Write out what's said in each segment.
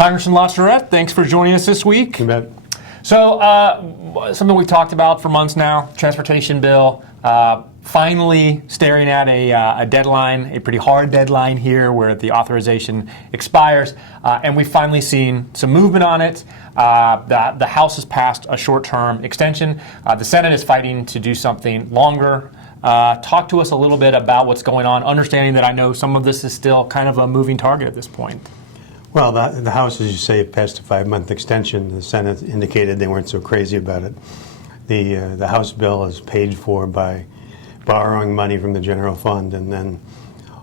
Congressman LaTourette, thanks for joining us this week. You bet. So, something we've talked about for months now, transportation bill, finally staring at a deadline, a pretty hard deadline here where the authorization expires, and we've finally seen some movement on it. The House has passed a short-term extension. The Senate is fighting to do something longer. Talk to us a little bit about what's going on, understanding that I know some of this is still kind of a moving target at this point. Well, the House, as you say, passed a 5-month extension. The Senate indicated they weren't so crazy about it. The House bill is paid for by borrowing money from the general fund and then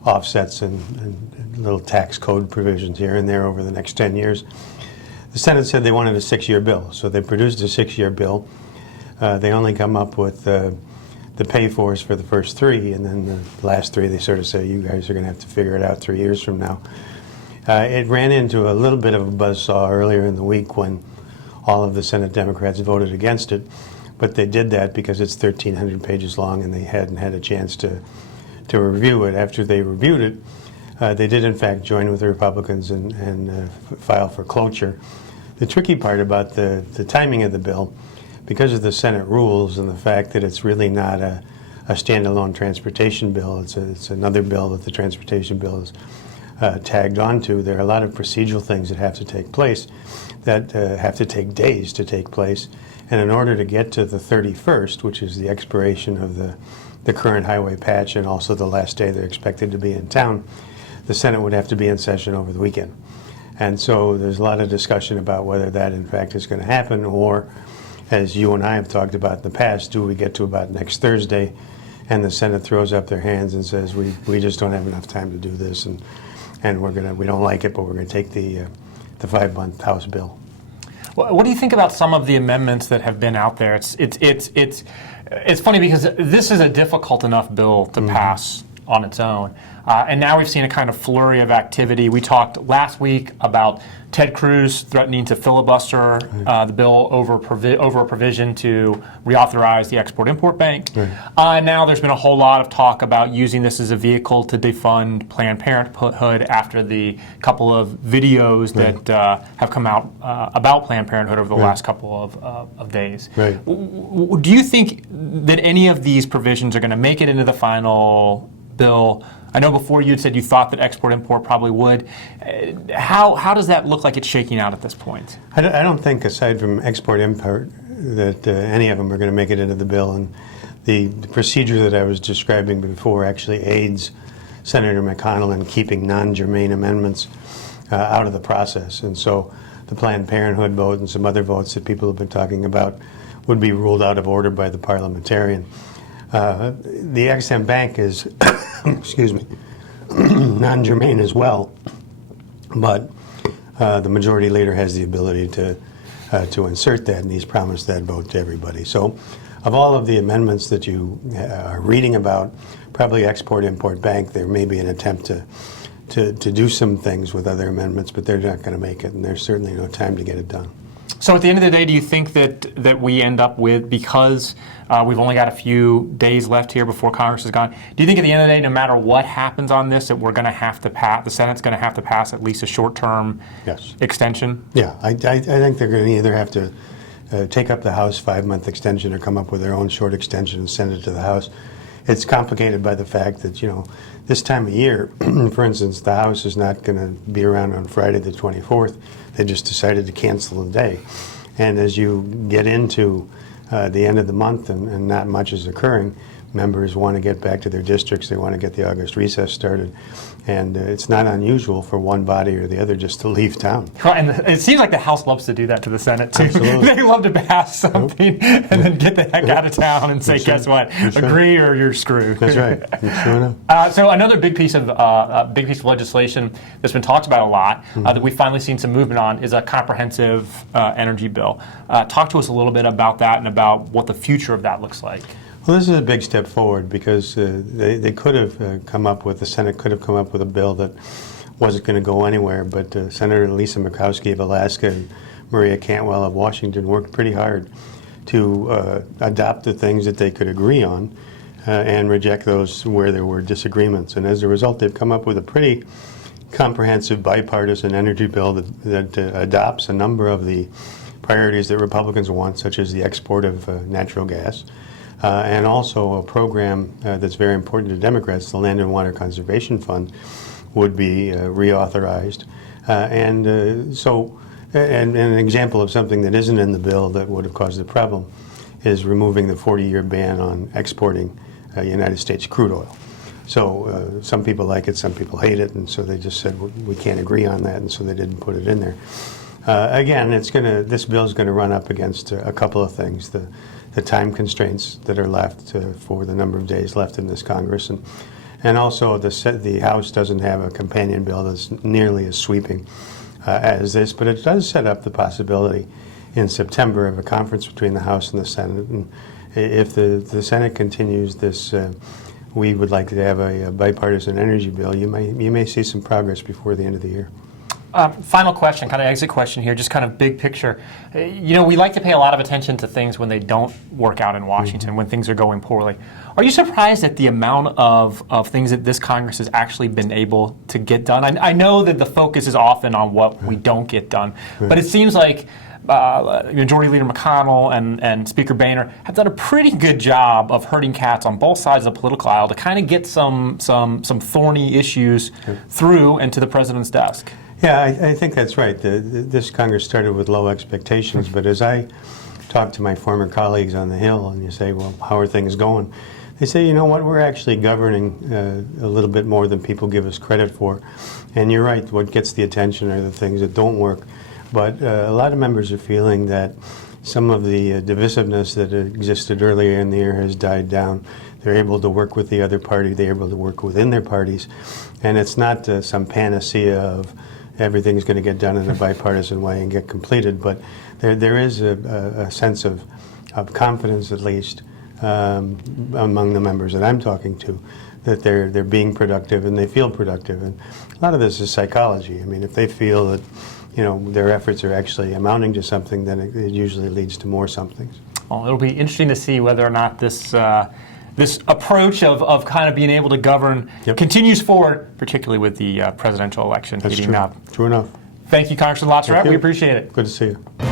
offsets and little tax code provisions here and there over the next 10 years. The Senate said they wanted a 6-year bill, so they produced a 6-year bill. They only come up with the pay-fors for the first 3, and then the last 3 they sort of say, you guys are going to have to figure it out 3 years from now. It ran into a little bit of a buzzsaw earlier in the week when all of the Senate Democrats voted against it, but they did that because it's 1,300 pages long and they hadn't had a chance to review it. After they reviewed it, they did in fact join with the Republicans and file for cloture. The tricky part about the timing of the bill, because of the Senate rules and the fact that it's really not a standalone transportation bill, it's another bill that the transportation bill is tagged onto. There are a lot of procedural things that have to take place that have to take days to take place. And in order to get to the 31st, which is the expiration of the current highway patch and also the last day they're expected to be in town, the Senate would have to be in session over the weekend. And so there's a lot of discussion about whether that in fact is going to happen, or as you and I have talked about in the past, do we get to about next Thursday and the Senate throws up their hands and says we just don't have enough time to do this, and we don't like it, but we're going to take the 5-month House bill. Well, what do you think about some of the amendments that have been out there? It's funny because this is a difficult enough bill to pass on its own, and now we've seen a kind of flurry of activity. We talked last week about Ted Cruz threatening to filibuster the bill over a provision to reauthorize the Export-Import Bank. Right. Now there's been a whole lot of talk about using this as a vehicle to defund Planned Parenthood after the couple of videos that have come out about Planned Parenthood over the last couple of days. Right. Do you think that any of these provisions are going to make it into the final bill? I know before you had said you thought that export-import probably would. How does that look like it's shaking out at this point? I don't think, aside from export-import, that any of them are going to make it into the bill. And the procedure that I was describing before actually aids Senator McConnell in keeping non-germane amendments out of the process. And so the Planned Parenthood vote and some other votes that people have been talking about would be ruled out of order by the parliamentarian. The Ex-Im Bank is, excuse me, non-germane as well, but the majority leader has the ability to insert that, and he's promised that vote to everybody. So, of all of the amendments that you are reading about, probably Export-Import Bank, there may be an attempt to do some things with other amendments, but they're not going to make it, and there's certainly no time to get it done. So at the end of the day, do you think that we end up with, because we've only got a few days left here before Congress is gone, do you think at the end of the day, no matter what happens on this, that we're going to have to pass, the Senate's going to have to pass at least a short-term extension? Yeah, I think they're going to either have to take up the House 5-month extension or come up with their own short extension and send it to the House. It's complicated by the fact that, this time of year, for instance, the House is not going to be around on Friday the 24th. They just decided to cancel the day. And as you get into the end of the month and not much is occurring, members want to get back to their districts. They want to get the August recess started. And it's not unusual for one body or the other just to leave town. And it seems like the House loves to do that to the Senate, too. Absolutely. They love to pass something and then get the heck out of town and say, guess what? Agree or you're screwed. That's right. Sure enough. So another big piece of legislation that's been talked about a lot, that we've finally seen some movement on, is a comprehensive energy bill. Talk to us a little bit about that and about what the future of that looks like. Well, this is a big step forward because they could have come up with, the Senate could have come up with a bill that wasn't going to go anywhere, but Senator Lisa Murkowski of Alaska and Maria Cantwell of Washington worked pretty hard to adopt the things that they could agree on and reject those where there were disagreements. And as a result, they've come up with a pretty comprehensive bipartisan energy bill that adopts a number of the priorities that Republicans want, such as the export of natural gas, and also a program that's very important to Democrats, the Land and Water Conservation Fund, would be reauthorized. And an example of something that isn't in the bill that would have caused the problem is removing the 40-year ban on exporting United States crude oil. So some people like it, some people hate it, and so they just said we can't agree on that, and so they didn't put it in there. Again, this bill is going to run up against a couple of things: the time constraints that are left for the number of days left in this Congress, and also the House doesn't have a companion bill that's nearly as sweeping as this, but it does set up the possibility in September of a conference between the House and the Senate. And if the Senate continues this, we would like to have a bipartisan energy bill. You may see some progress before the end of the year. Final question, kind of exit question here, just kind of big picture. We like to pay a lot of attention to things when they don't work out in Washington, when things are going poorly. Are you surprised at the amount of things that this Congress has actually been able to get done? I know that the focus is often on what we don't get done, but it seems like Majority Leader McConnell and Speaker Boehner have done a pretty good job of herding cats on both sides of the political aisle to kind of get some thorny issues through and to the president's desk. Yeah, I think that's right. This Congress started with low expectations, but as I talk to my former colleagues on the Hill and you say, well, how are things going? They say, you know what, we're actually governing a little bit more than people give us credit for. And you're right, what gets the attention are the things that don't work. But a lot of members are feeling that some of the divisiveness that existed earlier in the year has died down. They're able to work with the other party, they're able to work within their parties. And it's not some panacea of everything's going to get done in a bipartisan way and get completed, but there is a sense of confidence, at least, among the members that I'm talking to, that they're being productive and they feel productive. And a lot of this is psychology. I mean, if they feel that their efforts are actually amounting to something, then it usually leads to more somethings. Well, it'll be interesting to see whether or not this approach of kind of being able to govern continues forward, particularly with the presidential election heating up. True enough. Thank you, Congressman LaTourette. We appreciate it. Good to see you.